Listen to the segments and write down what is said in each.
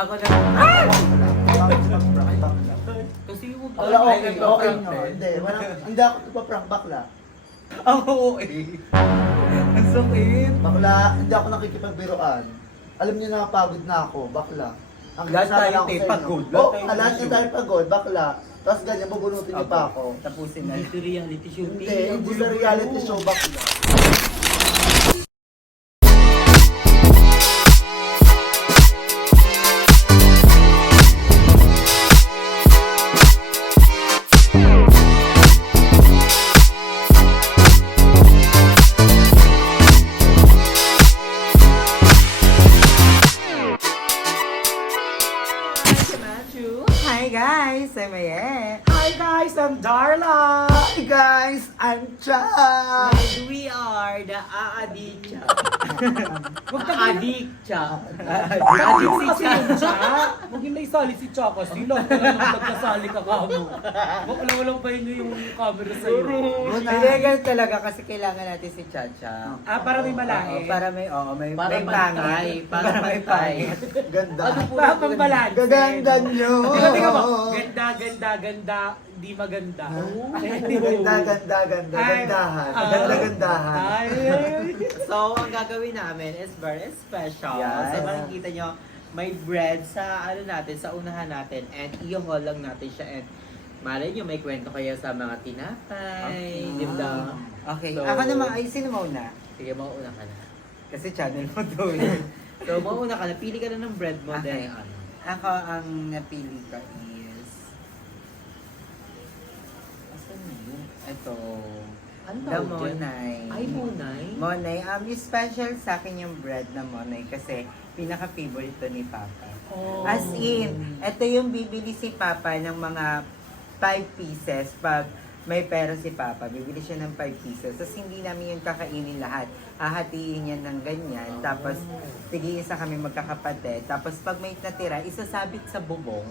Ako na. Kasi yung Wala, okay nyo. Hindi ako nagpa-prank bakla. ang OA. Ang sakit. Bakla, hindi ako nakikipagbiroan. Alam niyo na pagod na ako, bakla. Ang Lahat kasama tayo, lang ako te, sa inyo. pagod. Oo, Lahat tayo lahat na tayo pagod, bakla. Tapos ganyan, bubunutin niyo pa ako. Tapusin na. Ito reality show. Hindi sa reality show, bakla. Hi guys, I'm Aye. Hi guys, I'm Darla! Hi guys, I'm Cha! And we are the Aadikcha. Aadikcha. Adik si Cha! Huwag yung naisali si Cha kasi lang nagkasali ka mo. Walang bayin nyo yung camera sa'yo. Hindi, ganun talaga kasi kailangan natin si Chacha. Para may malahe. Para may, may Para may pantay. pangit. Para may pangit. Ganda. Para pambalansin. Gaganda nyo! Tingnan mo, ganda, di maganda. Ganda, gandahan. Ganda-gandahan. So, ang gagawin namin is very special. Yes. So, makikita nyo, may bread sa ano natin, sa unahan natin, and i-haul lang natin siya, and malay nyo, may kwento kayo sa mga tinapay, di ba? Okay, So, ako naman, ay sino mauna? Sige, mauna ka na. Kasi channel mo to eh. So, mauna ka na, pili ka na ng bread mo, Okay. then ano. Ako ang napili ko is... Asan na yun? Ito. Ano The tawag dyan? Monay. Ay, Monay? Monay. Special sa akin yung bread na Monay kasi pinaka-favorite to ni Papa. Oh. As in, ito yung bibili si Papa ng mga 5 pieces pag may pera si Papa. Bibili siya ng 5 pieces. Tapos hindi namin yung kakainin lahat. Hahatiin niya ng ganyan. Tapos tig-iisa kami magkakapatid. Tapos pag may natira, isasabit sa bubong.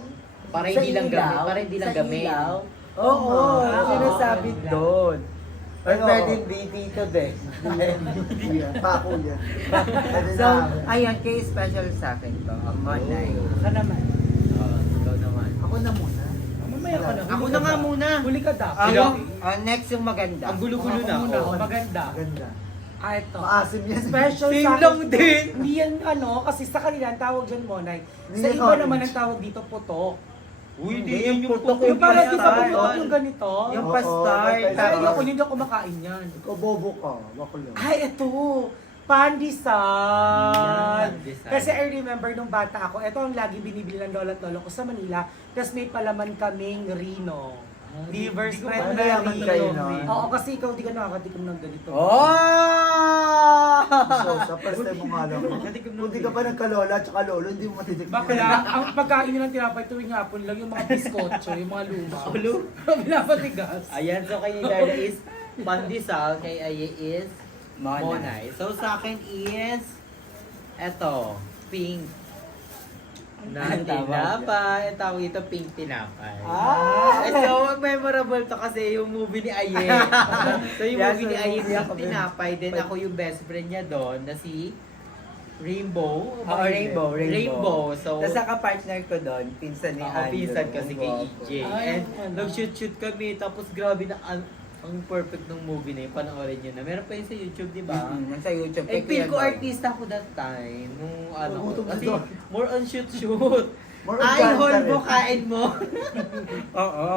Para Sa hindi lang ilaw? gamit. Para hindi lang Sa gamit. ilaw? Oo, sinasabit doon. Or Ano? pwede dito din. Yan, pako yan. Pwede So, na. ayun, kay special sa akin to. Ang Monay. Ka naman. Ikaw naman. Ako na muna. Mamaya ka na. Ako na nga muna. Huli ka daw. Next yung maganda. Ang gulo-gulo na. Ako muna, Oh. maganda. Ganda. Ito. Maasim yan. Special Same sa akin lang to. din. Hindi yan kasi sa kanila ang tawag dyan Monay. Sa Hindi iba orange. naman ang tawag dito putok. Uy, Hindi, di yung yung putok, putok. Yung parang di ba pastar. putok yung ganito? Yung Oo, pastar. may pastar. Ay, ayoko, hindi ako kumakain yan. Ikaw bobo ka. Wako lang. Ay, ito. Pandesal. Pandesal. Kasi I remember nung bata ako, ito ang lagi binibili ng lola at lolo ko sa Manila. Tapos may palaman kaming Rino. Liver Hindi ko spread pa na nalaman kayo nun. Rino. Oo, kasi ikaw di ka nakakatikim ng ganito. Oh! So, sa first time mo nga lang. Kung di ka pa nagkalola at saka lolo, hindi mo matitikman. Bakla, ang pagkain nila ng tinapay tuwing hapon lang yung mga biskotso, yung mga luma. Pinapatigas. Ayan, so kay ni Darla is pandesal, kay Aye is Monay. Monay. So sa akin is eto, pink na Ang tawag tinapay. Ang tawag ito, pink tinapay. Ah! So, memorable to kasi yung movie ni Aye. So yung Yes, movie ni yung Aye, movie ako pink tinapay. Then ako yung best friend niya doon na si Rainbow. Oo, Rainbow. Rainbow. So, Tapos naka-partner ko doon, pinsan ni ako Andrew. pinsan kasi kay Wow. EJ. Ay, And ano? nag-shoot kami. Tapos grabe na ang perfect ng movie na yun. Panoorin nyo na. Meron pa yun sa YouTube, di ba? Nasa YouTube. Eh, kay feel Kuya ko Boy. artista ako that time. Nung ano ko. Gutom na Kasi doon. more on shoot. More on Ay, plan hol ka mo, rin. kain mo. Oo.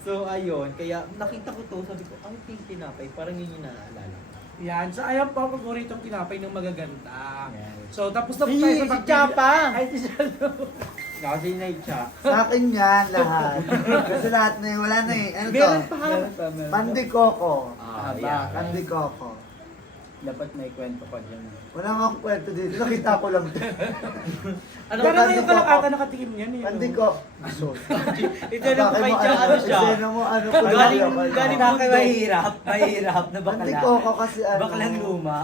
So, ayun. Kaya nakita ko to. Sabi ko, ay, pink tinapay. Parang yun yung naaalala ko. Yan. So, ayan po, paboritong tinapay ng magaganda. Yes. So, tapos na po Si tayo sa Chapa! Ay, si Chapa. Kasi na siya. Sa akin yan, lahat. Kasi lahat na yun, wala na eh. Ano to? Meron pa. Pandikoko. Ah, Aba, yeah. Pandikoko. Dapat may kwento pa dyan. Wala nga akong kwento dito. Nakita ko lang. Ano Pero ka? ngayon ka lang ata nakatikim yan eh. Pandiko. Aso. Ito na po kay Cha, ano siya? Isena mo, ano ko Galing Bakit mundo. mahirap na bakla. Pandikoko kasi ano. Baklang luma.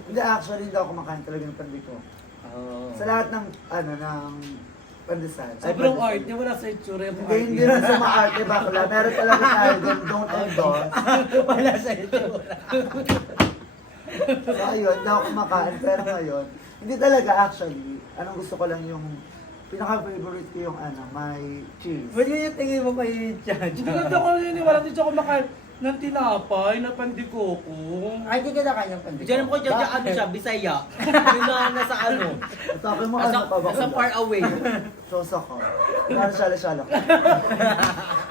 Hindi, actually, hindi ako kumakain talaga ng pandikoko. Oh. Sa lahat ng, ano, ng pandesal. Ay, Sobrang pandesal. art niya, wala sa itsura yung Hindi, art hindi niya. rin sa maarte bakla. Meron talaga tayo doon, don't endorse. Wala sa ito. So ayun, hindi ako kumakain. Pero ngayon, hindi talaga actually. Anong gusto ko lang yung Pinaka-favorite ko yung ano, may cheese. Ba't yun yung tingin mo kayo yung Hindi chacha? na ako naniniwala, hindi ako makain ng tinapay na pandikoko. Ay, di ka na kanyang pandikoko. Diyan mo ko dyan, ano siya, Bisaya. Yung na nasa ano, Sabi mo ano pa ba? nasa far away. Sosa ko. Sala-sala ko.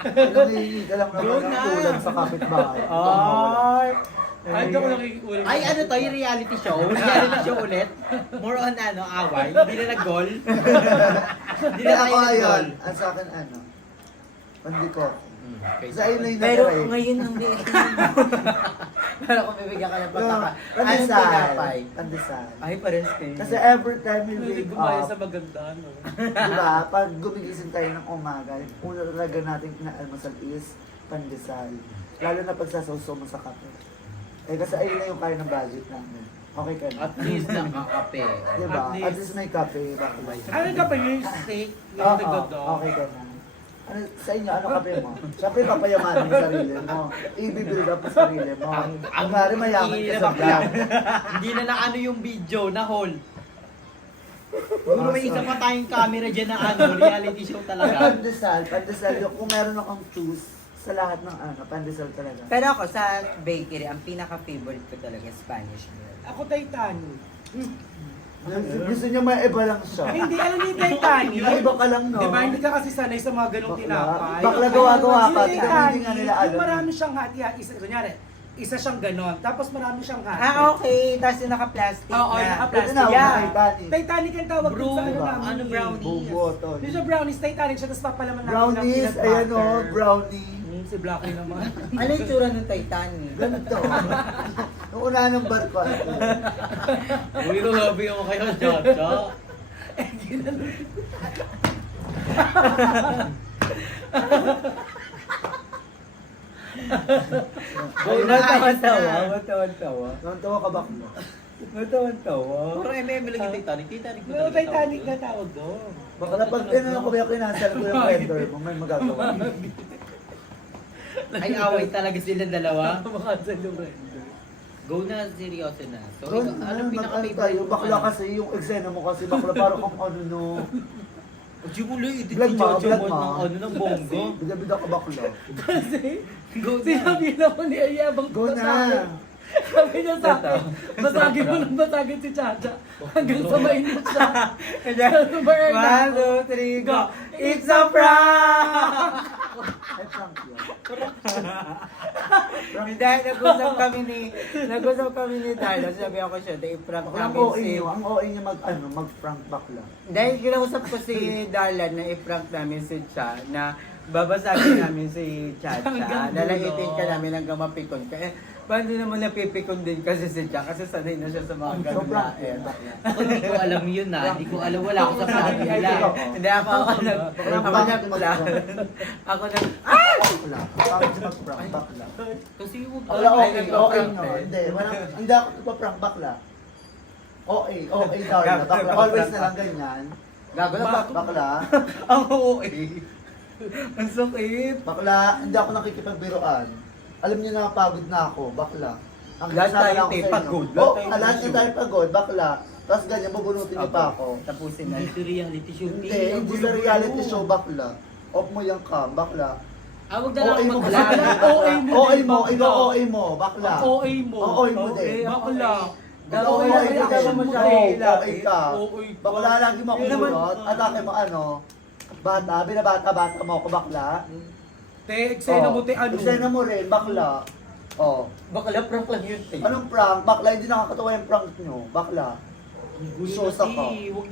Nangihingi ka lang naman Go ng na. tulad sa kapitbahay. Ay! Ay, hindi ako nakikikulang. Ay, ano to, yung reality show? Reality show ulit? More on ano, away? Hindi na nag-goal? Hindi Kaya na ako tayo ayun, nag-goal? ang sa akin ano, pandiko. Okay. Sa ayun na yung Pero natira eh. ngayon ang liit na Pero kung bibigyan ka ng Yung pagkaka. Anong pandesal. tinapay? Pandesal. Ay, pares kayo. Kasi every time we Hindi wake gumaya up, sa maganda, no? diba, pag gumigising tayo ng umaga, una talaga natin pinaalmasal is pandesal. Lalo na pag sasaw mo sa kape. Eh kasi ayun na yung kaya ng budget namin. Okay ka na. At least nakakape. Diba? at least. At least may kape. Bakit? Ano ka pa yung steak? Oo, Yung nagdodog? okay ka na. Ano, sa inyo, ano kape mo? Siyempre, papayamanin yung sarili mo. I-build up ang sarili mo. Ang mari mayaman hindi ka na sa bakla. vlog. Hindi na ano yung video, na hold. Siguro may isa pa tayong camera dyan na ano, reality show Ay, talaga. pandesal yung kung meron akong choose sa lahat ng ano, pandesal talaga. Pero ako sa bakery, ang pinaka-favorite ko talaga Spanish bread. Ako Titanic. Gusto niya may iba lang siya. Hindi, alam niyo yung Titanic. May iba ka lang, no? Di ba, hindi ka kasi sanay sa mga ganong tinapay. Bakla gawa-gawa ka, Yung tignan mo, hindi nga nila alam. Yung marami siyang hati-hati. Kunyari, isa siyang ganon. Tapos marami siyang hati. Ah, okay. Tapos yung naka-plastic Oo, na. naka-plastic. Ito na, Yeah. Titanic. Titanic ang tawag dun sa ano Diba? namin. Ano, brownie? Bubo, to. Hindi siya brownies, Titanic siya, tapos papalaman namin ng Brownies, peanut ayan o, butter. brownie. Si Blackie naman. Ano yung tsura ng Titanic? Ganito. Nung una ng barko. Uy, grabe mo kayo, Chacha. Ay, natawa-tawa. Natawa-tawa. Nung ka ba? Natawa-tawa. Puro MM lang yung Titanic. Titanic mo No, talaga Titanic tawag na doon. tawag doon. Baka na pag tinanong ko ba yung kinasal ko yung vendor mo, may magagawa. Ay, away talaga sila dalawa. Makansel yung render. Go na, seryoso na. So, Ron, ano ano tayo? pinaka-favorite mo? Bakla kasi yung eksena mo kasi bakla parang kung ano no. Di mo lang, edit Vlog si mo, Jojo vlog mo mo. ng ano ng bongo. Bida-bida ka bakla. Kasi, Go na. sinabi na ko ni Ayabang Go na. Sabi niya sa akin, basagin mo ng basagin si Chacha. Hanggang sa mainit siya. Kaya sumayan na. 1, 2, 3, go! It's a prank! Ay, prank yun. Hindi, nag-usap kami ni Darla. Sabi ako siya, i-prank Ang namin OA si... nyo, ang OA nyo mag-prank bakla. Dahil kinausap ko si Darla na i-prank namin si Cha, na babasagin namin si Chacha. Hanggang dulo. Lalagitin ka namin hanggang mapikon ka. Eh, paano naman napipikon din kasi si Cha? Kasi sanay na siya sa mga So, ganun prank na. yun, bakla. Ako hindi ko alam yun na. Hindi ko alam. Wala ako sa plan nila. Hindi ako nag-plan. Ako nag... Bakla. Bakit siya mag-prank bakla? Kasi huwag ka. Wala, okay, Ay, okay prank no. din. Hindi, hindi ako nagpa-prank bakla. Okay, darling. Bakla, always na lang ganyan. Gago na ba? Bakla. Ang OA. Ang sakit. Bakla, hindi ako nakikipagbiroan. Alam niyo na pagod na ako, bakla. Ang Lahat kasama tayo, lang ako te, sa inyo. pagod. Oo, Lahat tayo lahat niyo issue. tayo pagod, bakla. Tapos ganyan, bubunutin niyo pa ako. Tapusin na. Hindi reality show. Hindi sa reality show, bakla. Off mo yung cam, bakla. Ah, huwag na lang OA mo, mag-vlog. bakla. OA mo OA din, mo, bakla. ikaw OA mo, bakla. Ang OA mo. OA mo din. Bakla. Ikaw OA OA mo, ka. ikaw mo siya, Oo, ilapit. OA ka. OA ka. Bakla lagi mo ako Yun naman. bunot. Atake mo ano, bata, binabata-bata mo ako, bakla. Te, eksena mo, te, ano? Eksena mo rin, bakla. Oh. Bakala prank lang yun, te. Anong prank? Bakla, hindi nakakatawa yung prank nyo. Bakla. Gulo Sosa na, ka. te. Huwag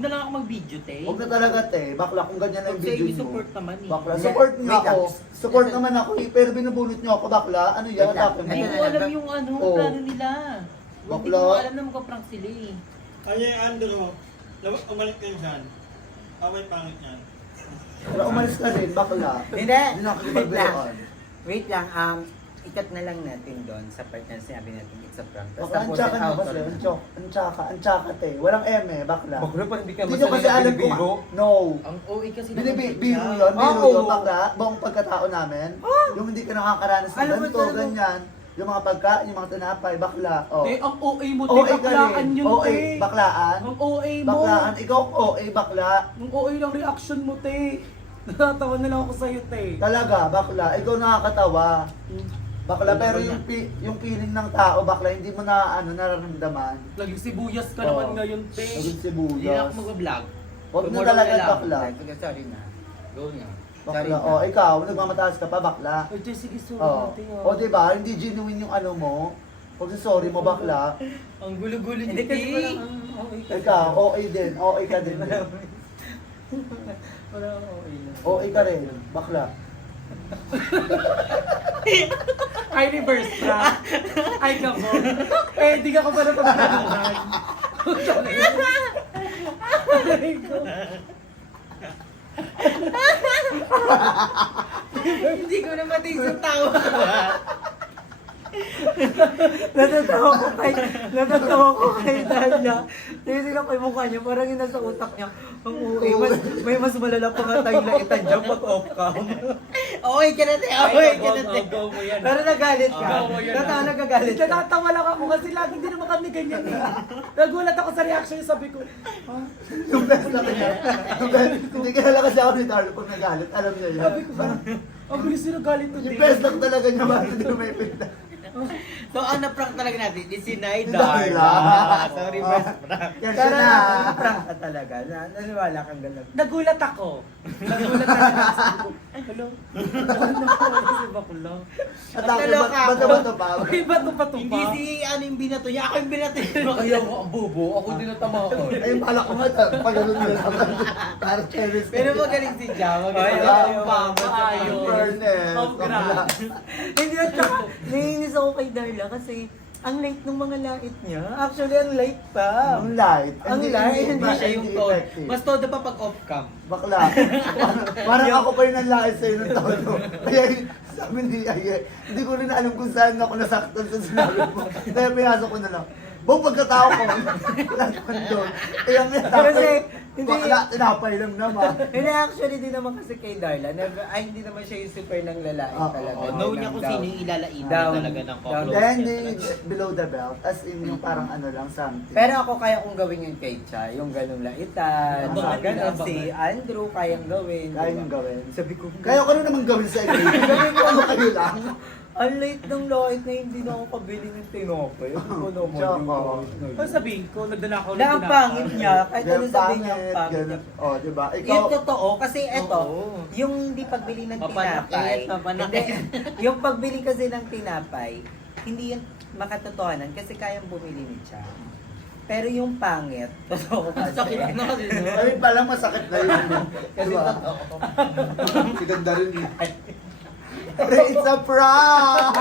na lang ako mag-video, te. Huwag na talaga, te. Bakla, kung ganyan lang yung Kasi video nyo. support naman eh. Bakla, Hindi, support nyo wait lang. ako. Support naman ako eh. Pero binubunot nyo ako, bakla. Ano yan? Wait lang. Atake mo. Hindi ko alam yung ano, Oo. plano nila. Hindi Bakla. ko alam na magpa-prank sila eh. Kaya Andrew, umalik kayo dyan. Away pangit yan. Pero umalis ka rin, bakla. Hindi. Hindi na ako Wait lang. ipagbiroan. Wait lang, ikat na lang natin doon sa part na sinabi natin it's a prank. Tapos Bakla, ang tapusin tsaka nyo out kasi. on. Ang tsaka, te. Walang eme, bakla. Bakla pa hindi ka Hindi nyo kasi alam kung... No. Ang OA kasi Biro yun, Oo. bakla. Buong pagkatao namin. Yung hindi ka nakakaranas ng Alam mo ganito, talaga. ganyan. Yung mga pagkain, yung mga tinapay, bakla. Oh. Te, ang OA mo, te. OA ka Baklaan rin. yun, OA, te. baklaan. Ang OA mo. Baklaan. Ikaw, OA, bakla. Ang OA ng reaction mo, te. Natatawa na lang ako sa'yo, te. Talaga, bakla. Ikaw nakakatawa. Bakla, pero yung feeling ng tao, bakla, hindi mo na nararamdaman. Laging sibuyas ka Oo. naman ngayon, te. Naging Hindi na ako sibuyas. mag-vlog. Huwag na Tomorrow talaga na lang. bakla. Sige, sorry na. Go na. Sorry Bakla. na. Oh, ikaw, nagmamataas ka pa, bakla. Ay, te, sige, sorry, Oh. te. O, diba? Hindi genuine yung ano mo. Pag sorry mo, bakla. Ang gulo-gulo niyo, Hindi kasi Ti. walang ang OA kasi. Ikaw, OA din. OA ka din. Wala ang OA na. OA ka rin, bakla. Ay, reverse prank. Ay, kabog. Eh, di ka ko pa napagkakuhan. Aray ko. Hindi ko na matiis yung tawa. Natatawa ko kay Danya. Tinitingnan ko yung mukha niya, parang yung nasa utak niya. Ang OA, may mas malala pa nga tayong laitan dyan pag off-cam. Okay ka na, Ti. Okay ka na, Ti. Go mo yan. Pero nagalit ka. Oo, yun na. Totoo nagagalit ka. Natatawa lang ako kasi laging din naman kami ganyan eh. Nagulat ako sa reaction niya, sabi ko, ha? Yung best na kanya. Hindi kilala kasi ako ni Darlo pag nagalit. Alam niya yun. Sabi ko, ang bilis nila galit to, Yung best lang talaga niya ba? Hindi ko may pinta. So, ang na-prank talaga natin is si Darla. Darla. Sorry, first prank. Yan siya Pero na. prank ka talaga. Naniwala kang ganun. Nagulat ako. Nagulat talaga. Sabi ko, hello? Ano si Bakla? At ako, Naloka ako. bato-bato pa. Okay, ba't pa to Hindi pa? si ano yung binato niya, ako yung binato niya. Ayaw ko ang bobo. Ako din natama ko. Ayun, pala ko nga. Pag ano nila naman. Para Chinese. Pero magaling si Jam. Ay, Magaling ayaw. yung pama. Ayaw. Fairness. Congrats. Hindi at saka, naiinis ako kay Darla kasi ang light ng mga lait niya. Actually, ang light pa. Ang light. Ang light. Hindi siya yung tone. effective. Mas todo pa pag off-cam. Bakla. Parang ako pa yung nanlait sa'yo ng todo. Kaya sabi ni Aye, hindi ko rin alam kung saan ako nasaktan sa sinabi mo. Kaya pinasok ko na lang. Buong pagkatao ko, wala naman doon. Kaya nga Kasi, hindi- bakla, tinapay lang naman. Hindi, actually, di naman kasi kay Darla. Ay, hindi naman siya yung super ng lalaki Oo. talaga. Know niya kung sino yung ilalainan talaga ng close Then, friends. below the belt, as in yung parang ano lang, something. Pero ako kaya kong gawin yung kay Cha, yung ganong laitan, Bakit mga ganon. na? Si Andrew, kayang gawin. Kaya diba? yung gawin. Sabi ko, Kaya ko rin naman gawin sa inyo. Gawin ko ano kayo lang. ang late ng lait na hindi na ako kabili ng tinopay. Ano naman Tsaka. yung lait na Ano yun? sabihin ko, nagdala ako ng Na ang tinapay. pangit niya, kahit ano Ganun sabihin niya ang pangit, pangit ganun. niya. Oh, diba? Ikaw, Yung totoo, kasi eto, Oo. yung hindi pagbili ng Papanakit, tinapay, papanakit. hindi, yung pagbili kasi ng tinapay, hindi yun makatotohanan kasi kayang bumili ni Cha. Pero yung pangit, totoo kasi. Sakit na kasi, no? ay palang masakit na yun. Kasi Diba? totoo. Si ganda rin eh. Pero it's a prank!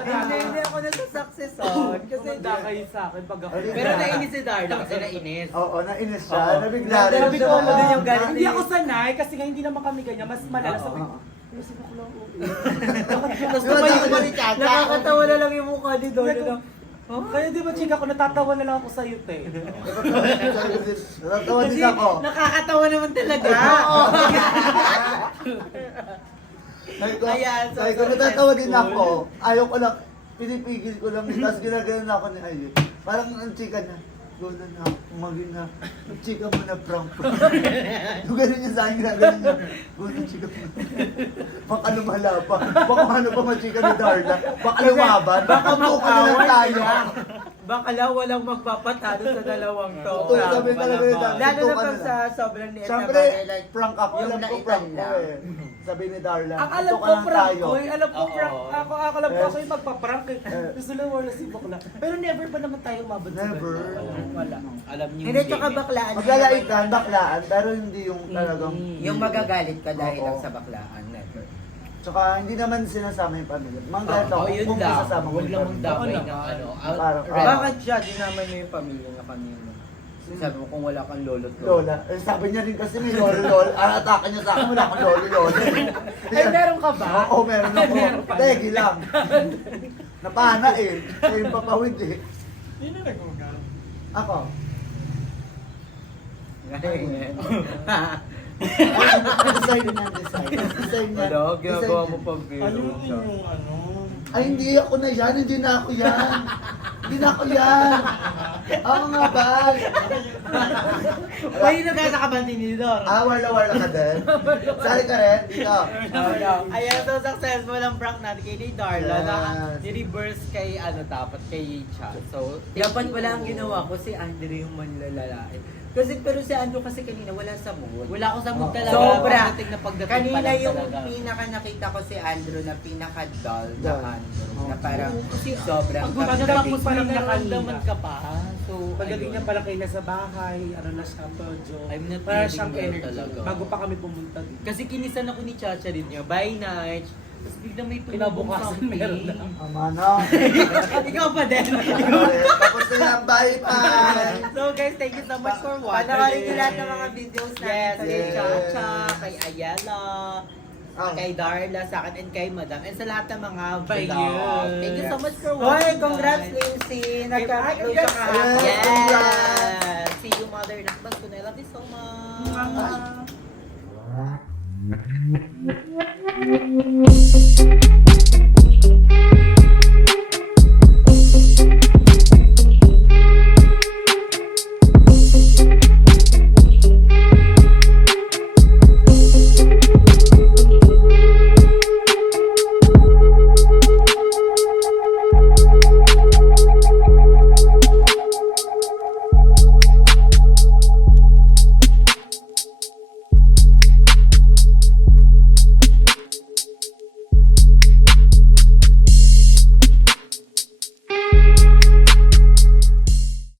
Hindi ako nasa-success on. Kasi Kumanda kayo sa akin pag ako. Pero nainis si Darla kasi nainis. Oo, nainis siya. Oo. Nabigla rin Sabi ko, siya. ano din yung galit Hindi ako sanay kasi nga hindi naman kami ganyan. Mas malala Oo, sabi ko. oo. "Ano si Bakla ang OA?" Tapos tumayo ba ni Chacha? nakakatawa na lang yung mukha ni Dolo na, Kaya di ba, chika ko, natatawa na lang ako sa'yo, te. Natatawa din ako. Nakakatawa naman talaga. Ayan, so Sabi ko, natatawa din ako. Ayaw ko lang, pinipigil ko lang. Tapos ginagano na ako ni Aye. Parang ang chika niya. Go na na, umagin na. Chika mo na prank. Yung gano'n niya sa akin, ginagano niya. Go na, chika mo na. Baka lumala pa. Baka ano pa machika ni Darla. Baka lumaban. Baka tukan na lang tayo. bakala walang magpapatalo sa dalawang to. Oo, sabi talaga ni Darla. Lalo na tukan pag na sa lang. sobrang liit na Siyempre, bagay like prank ako. yung Alam ko naitan prank ko lang. eh. Sabi ni Darla. Ang alam tukan ko lang prank tayo. ko, alam ko Oo. prank, alam ko Yes. ako yung magpa-prank eh. Gusto lang wala si Bakla. Pero never pa naman tayo umabot sa Never. ganun. Wala. Alam niyo Hindi, tsaka baklaan. Maglalaitan, baklaan, pero hindi yung talagang... Yung magagalit ka dahil Oo. lang sa baklaan. Never. Tsaka hindi naman sinasama yung pamilya. Mga ganito, yun kung lang. sasama mo Huwag yung lang pamilya. magdamay Oo ng naman. ano. Parang- red. Bakit siya? Dinaman mo yung pamilya niya kanina. Sabi mo kung wala kang lolo't Lola. Eh, sabi niya rin kasi may lolo-lola. Atake niya sa akin, wala akong lolo-lola. Ay, meron ka ba? Oo, meron ako. Meron pa. Tegi lang. Napana eh. Siya yung papawid eh. Sino nagkumagal? Ako. Design na design. Design na. Ano, ginagawa mo Design pang Ano biro yung siya. inyong ano? na. Ay, hindi ako na yan. Hindi na ako yan. Hindi na ako yan. Oo nga ba? Uy, nagkasa ka ba tinidor? Wala ka din. Sali ka rin. Dito. Ayan, so successful ang prank natin kay ni Darla na Yes. ni-reverse kay dapat kay Cha. So, Dapat wala ang ginawa ko, si Andre yung manlalait. Kasi pero si Andrew kasi kanina wala sa mood. Wala ko sa mood talaga. Sobra. Pagdating na pagdating Kanina pa lang yung talaga. pinaka nakita ko si Andrew na pinaka-dull na Dull. Andrew. Na Oo. parang Kasi sobrang pagdating Pagkatapos pa pa lang lang na nakaramdaman kanina. ka pa. So, Pagdating ayun. niya pala kayo nasa bahay, ano na siya, Pedro. I'm not Para feeling siyang well energy. talaga. Bago pa kami pumunta dito. Kasi kinisan ako ni Chacha din niya. By night. Tapos biglang may tumubong Kinabukasan, something. meron na. Mano. Ikaw pa din. Tapos na yan. Bye-bye. So guys, thank you so much for watching. Panoorin niyo lahat ng mga videos namin. Yes, sa kay Yes. Chacha, kay Ayala, Oh. kay Darla, sa akin, and kay Madam, and sa lahat ng mga Bye, vlog. yun. Thank you so much for Hoy, watching. congrats guys. Lindsay! Nagka-upload siya Yes. kahapon. Yes! See you, Mother Nakbas. I love you so much. Mwah.